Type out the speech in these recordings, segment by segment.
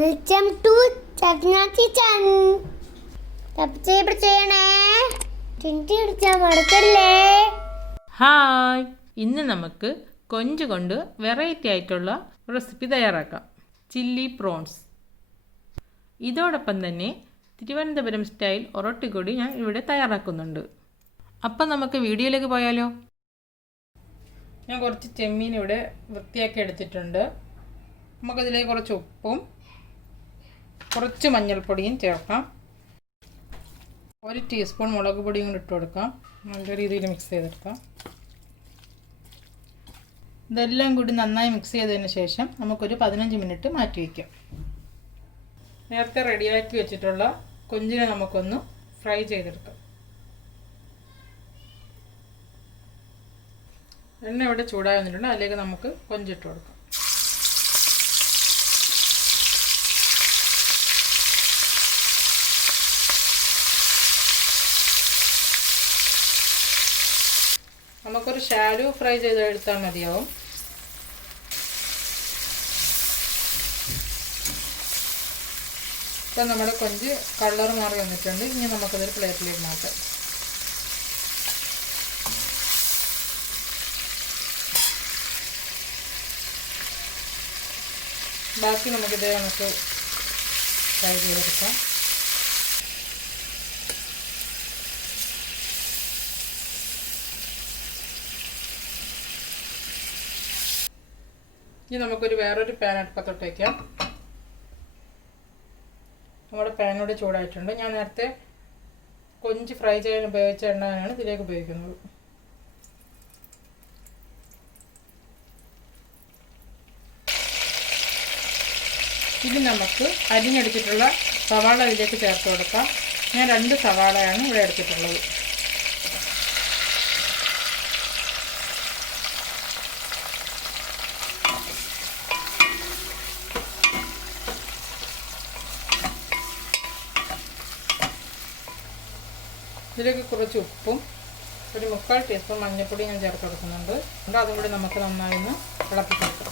Welcome to Shajanas kitchen. Subscribe ചെയ്യണേ. ടിൻറ്റി അടിച്ചാൽ മറക്കല്ലേ. ഹായ്, ഇന്ന് നമുക്ക് കൊഞ്ച് കൊണ്ട് വെറൈറ്റി ആയിട്ടുള്ള റെസിപ്പി തയ്യാറാക്കാം. Chilli prawns. ഇതോടൊപ്പം തന്നെ തിരുവനന്തപുരം സ്റ്റൈൽ ഒറോട്ടി കൂടി ഞാൻ ഇവിടെ തയ്യാറാക്കുന്നുണ്ട്. അപ്പം നമുക്ക് വീഡിയോയിലേക്ക് പോയാലോ. ഞാൻ കുറച്ച് ചെമ്മീൻ ഇവിടെ വൃത്തിയാക്കി എടുത്തിട്ടുണ്ട്. നമുക്കതിലേക്ക് കുറച്ച് ഉപ്പും കുറച്ച് മഞ്ഞൾപ്പൊടിയും ചേർക്കാം. 1 ടീസ്പൂൺ മുളക് പൊടിയും കൂടി ഇട്ട് കൊടുക്കാം. നല്ല രീതിയിൽ മിക്സ് ചെയ്തെടുക്കാം. ഇതെല്ലാം കൂടി നന്നായി മിക്സ് ചെയ്തതിന് ശേഷം നമുക്കൊരു 15 മിനിറ്റ് മാറ്റി വയ്ക്കാം. നേരത്തെ റെഡിയാക്കി വെച്ചിട്ടുള്ള കൊഞ്ചിനെ നമുക്കൊന്ന് ഫ്രൈ ചെയ്തെടുക്കാം. എണ്ണ ഇവിടെ ചൂടായി വന്നിട്ടുണ്ട്. അതിലേക്ക് നമുക്ക് കൊഞ്ചിട്ട് കൊടുക്കാം. നമുക്കൊരു ഷാലോ ഫ്രൈ ചെയ്തെടുത്താൽ മതിയാവും. ഇപ്പം നമ്മുടെ കൊഞ്ച് കളർ മാറി വന്നിട്ടുണ്ട്. ഇനി നമുക്കതൊരു പ്ലേറ്റിലേക്ക് മാറ്റാം. ബാക്കി നമുക്കിത് നമുക്ക് ഫ്രൈ ചെയ്തെടുക്കാം. ഇനി നമുക്കൊരു വേറൊരു പാൻ അടുപ്പത്തോട്ട് വയ്ക്കാം. നമ്മുടെ പാനോട് ചൂടായിട്ടുണ്ട്. ഞാൻ നേരത്തെ കൊഞ്ച് ഫ്രൈ ചെയ്യാൻ ഉപയോഗിച്ച എണ്ണയാണ് ഇതിലേക്ക് ഉപയോഗിക്കുന്നത്. ഇത് നമുക്ക് അരിഞ്ഞെടുത്തിട്ടുള്ള സവാള ഇതിലേക്ക് ചേർത്ത് കൊടുക്കാം. ഞാൻ 2 സവാളയാണ് ഇവിടെ എടുത്തിട്ടുള്ളത്. ഇതിലേക്ക് കുറച്ച് ഉപ്പും 1/4 ടീസ്പൂൺ മഞ്ഞൾപ്പൊടി ഞാൻ ചേർത്ത് കൊടുക്കുന്നുണ്ട്. അതും കൂടി നമുക്ക് നന്നായി ഒന്ന് ഇളക്കി കൊടുക്കാം.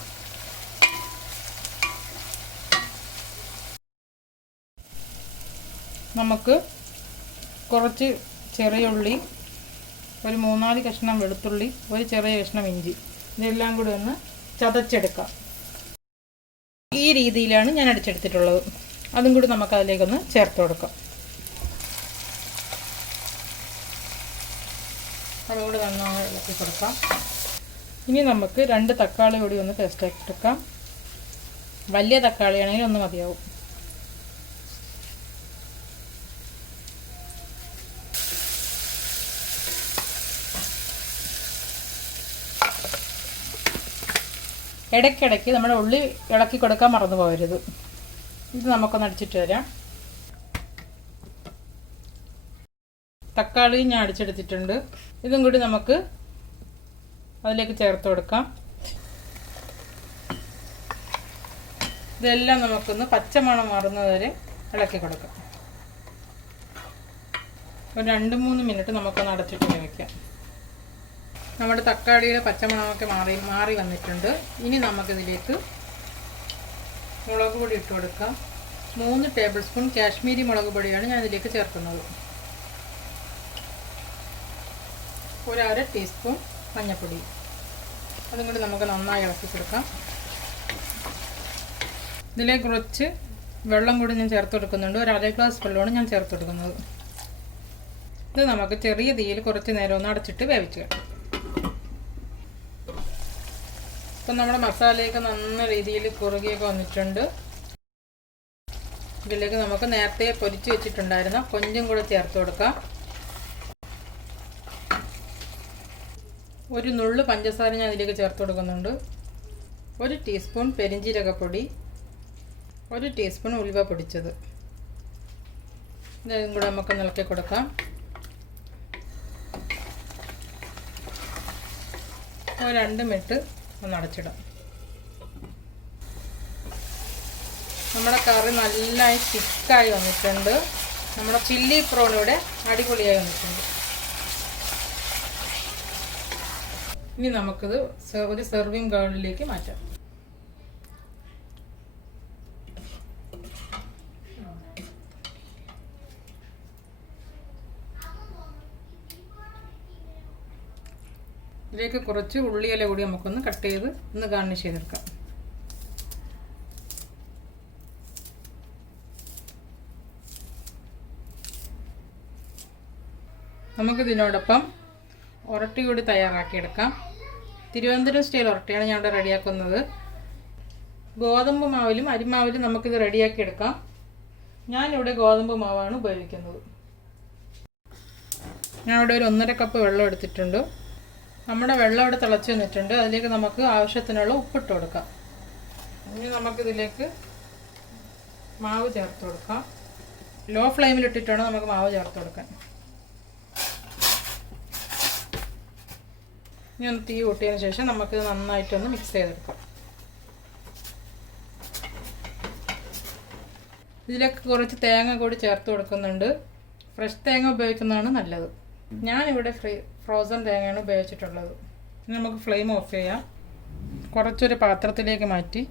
നമുക്ക് കുറച്ച് ചെറിയ ഉള്ളി, ഒരു 3-4 കഷ്ണം വെളുത്തുള്ളി, ഒരു ചെറിയ കഷ്ണം ഇഞ്ചി, ഇതെല്ലാം കൂടി ഒന്ന് ചതച്ചെടുക്കാം. ഈ രീതിയിലാണ് ഞാൻ അടിച്ചെടുത്തിട്ടുള്ളത്. അതും കൂടി നമുക്ക് അതിലേക്കൊന്ന് ചേർത്ത് കൊടുക്കാം. അതും കൂടി നന്നായി ഇളക്കി കൊടുക്കാം. ഇനി നമുക്ക് 2 തക്കാളി കൂടി ഒന്ന് പേസ്റ്റാക്കി എടുക്കാം. വലിയ തക്കാളിയാണെങ്കിൽ ഒന്ന് മതിയാവും. ഇടയ്ക്കിടയ്ക്ക് നമ്മുടെ ഉള്ളി ഇളക്കി കൊടുക്കാൻ മറന്നു പോകരുത്. ഇത് നമുക്കൊന്ന് അടിച്ചിട്ട് വരാം. തക്കാളി ഞാൻ അടിച്ചെടുത്തിട്ടുണ്ട്. ഇതും കൂടി നമുക്ക് അതിലേക്ക് ചേർത്ത് കൊടുക്കാം. ഇതെല്ലാം നമുക്കൊന്ന് പച്ചമണം മാറുന്നത് വരെ ഇളക്കി കൊടുക്കാം. ഒരു 2-3 മിനിറ്റ് നമുക്കൊന്ന് അടച്ചിട്ട് വയ്ക്കാം. നമ്മുടെ തക്കാളിയുടെ പച്ചമണമൊക്കെ മാറി വന്നിട്ടുണ്ട്. ഇനി നമുക്കിതിലേക്ക് മുളക് പൊടി ഇട്ട് കൊടുക്കാം. 3 ടേബിൾ സ്പൂൺ കാശ്മീരി മുളക് പൊടിയാണ് ഞാൻ ഇതിലേക്ക് ചേർക്കുന്നത്. ഒരു 1/2 ടീസ്പൂൺ മഞ്ഞൾപ്പൊടി. അതും കൂടി നമുക്ക് നന്നായി ഇളക്കി കൊടുക്കാം. ഇതിലേക്ക് കുറച്ച് വെള്ളം കൂടി ഞാൻ ചേർത്ത് കൊടുക്കുന്നുണ്ട്. ഒരു 1/2 ഗ്ലാസ് വെള്ളമാണ് ഞാൻ ചേർത്ത് കൊടുക്കുന്നത്. ഇത് നമുക്ക് ചെറിയ തീയിൽ കുറച്ച് നേരം ഒന്ന് അടച്ചിട്ട് വേവിച്ച് കിട്ടും. ഇപ്പം നമ്മുടെ മസാലയൊക്കെ നല്ല രീതിയിൽ കുറുകിയൊക്കെ വന്നിട്ടുണ്ട്. ഇതിലേക്ക് നമുക്ക് നേരത്തെ പൊരിച്ച് വെച്ചിട്ടുണ്ടായിരുന്ന കൊഞ്ചും കൂടെ ചേർത്ത് കൊടുക്കാം. ഒരു നുള്ളു പഞ്ചസാര ഞാൻ ഇതിലേക്ക് ചേർത്ത് കൊടുക്കുന്നുണ്ട്. 1 ടീസ്പൂൺ പെരിഞ്ജീരകപ്പൊടി, 1 ടീസ്പൂൺ ഉലുവ പൊടിച്ചത്. ഇതും കൂടെ നമുക്ക് ഇളക്കി കൊടുക്കാം. ഒരു 2 മിനിറ്റ് ഒന്ന് അടച്ചിടാം. നമ്മുടെ കറി നന്നായി തിക്കായി വന്നിട്ടുണ്ട്. നമ്മുടെ ചില്ലി പ്രോൺ ഇവിടെ അടിപൊളിയായി വന്നിട്ടുണ്ട്. ഇനി നമുക്കിത് ഒരു സെർവിങ് ബൗളിലേക്ക് മാറ്റാം. ഇതിലേക്ക് കുറച്ച് ഉള്ളിയില കൂടി നമുക്കൊന്ന് കട്ട് ചെയ്ത് ഒന്ന് ഗാർണിഷ് ചെയ്തെടുക്കാം. നമുക്കിതിനോടൊപ്പം ഉരട്ടി കൂടി തയ്യാറാക്കിയെടുക്കാം. തിരുവനന്തപുരം സ്റ്റൈൽ ഉരട്ടിയാണ് ഞാൻ ഇവിടെ റെഡിയാക്കുന്നത്. ഗോതമ്പ് മാവിലും അരിമാവിലും നമുക്കിത് റെഡിയാക്കിയെടുക്കാം. ഞാനിവിടെ ഗോതമ്പ് മാവാണ് ഉപയോഗിക്കുന്നത്. ഞാനിവിടെ ഒരു 1.5 കപ്പ് വെള്ളം എടുത്തിട്ടുണ്ട്. നമ്മുടെ വെള്ളം ഇവിടെ തിളച്ച് വന്നിട്ടുണ്ട്. അതിലേക്ക് നമുക്ക് ആവശ്യത്തിനുള്ള ഉപ്പിട്ട് കൊടുക്കാം. ഇനി നമുക്കിതിലേക്ക് മാവ് ചേർത്ത് കൊടുക്കാം. ലോ ഫ്ലെയിമിലിട്ടിട്ടാണ് നമുക്ക് മാവ് ചേർത്ത് കൊടുക്കാൻ. ഇനി ഒന്ന് തീ കൂട്ടിയതിന് ശേഷം നമുക്കിത് നന്നായിട്ടൊന്ന് മിക്സ് ചെയ്തെടുക്കാം. ഇതിലേക്ക് കുറച്ച് തേങ്ങ കൂടി ചേർത്ത് കൊടുക്കുന്നുണ്ട്. ഫ്രഷ് തേങ്ങ ഉപയോഗിക്കുന്നതാണ് നല്ലത്. ഞാനിവിടെ ഫ്രോസൺ തേങ്ങയാണ് ഉപയോഗിച്ചിട്ടുള്ളത്. ഇനി നമുക്ക് ഫ്ലെയിം ഓഫ് ചെയ്യാം. കുറച്ചൊരു പാത്രത്തിലേക്ക് മാറ്റി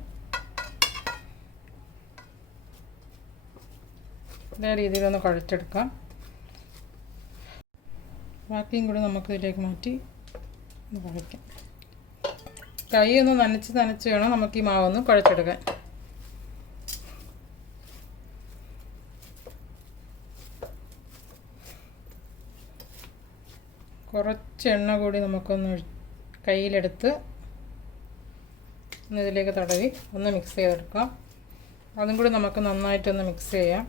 ഇതേ രീതിയിലൊന്ന് കുഴച്ചെടുക്കാം. ബാക്കിയും കൂടി നമുക്ക് ഇതിലേക്ക് മാറ്റി കുഴയ്ക്കാം. കൈ ഒന്ന് നനച്ച് വേണം നമുക്ക് ഈ മാവൊന്ന് കുഴച്ചെടുക്കാൻ. കുറച്ച് എണ്ണ കൂടി നമുക്കൊന്ന് കയ്യിലെടുത്ത് ഇതിലേക്ക് തടവി ഒന്ന് മിക്സ് ചെയ്തെടുക്കാം. അതും കൂടി നമുക്ക് നന്നായിട്ടൊന്ന് മിക്സ് ചെയ്യാം.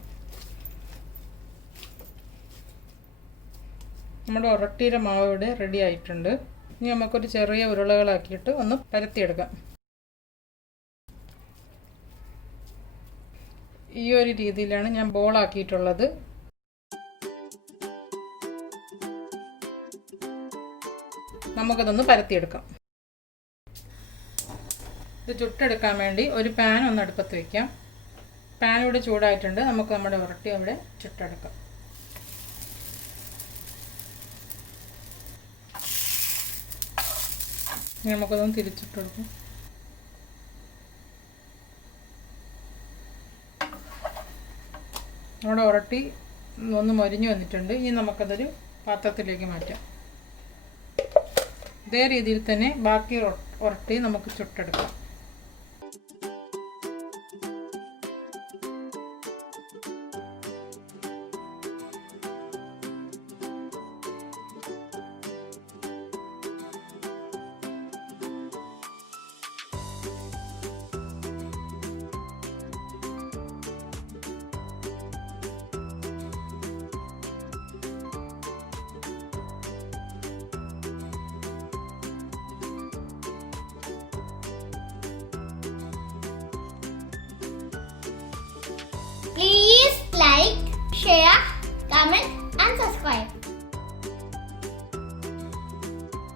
നമ്മുടെ ഉരട്ടിയുടെ മാവ് ഇവിടെ റെഡി ആയിട്ടുണ്ട്. ഇനി നമുക്കൊരു ചെറിയ ഉരുളകളാക്കിയിട്ട് ഒന്ന് പരത്തിയെടുക്കാം. ഈ ഒരു രീതിയിലാണ് ഞാൻ ബോളാക്കിയിട്ടുള്ളത്. നമുക്കതൊന്ന് പരത്തിയെടുക്കാം. ഇത് ചുട്ടെടുക്കാൻ വേണ്ടി ഒരു പാൻ ഒന്ന് അടുപ്പത്ത് വയ്ക്കാം. പാൻ ഇവിടെ ചൂടായിട്ടുണ്ട്. നമുക്ക് നമ്മുടെ ഉരട്ടി അവിടെ ചുട്ടെടുക്കാം. നമുക്കതൊന്ന് തിരിച്ചിട്ട് കൊടുക്കാം. നമ്മുടെ ഉരട്ടി ഒന്ന് മൊരിഞ്ഞു വന്നിട്ടുണ്ട്. ഇനി നമുക്കതൊരു പാത്രത്തിലേക്ക് മാറ്റാം. ഇതേ രീതിയിൽ തന്നെ ബാക്കി ഉരട്ടി നമുക്ക് ചുട്ടെടുക്കാം.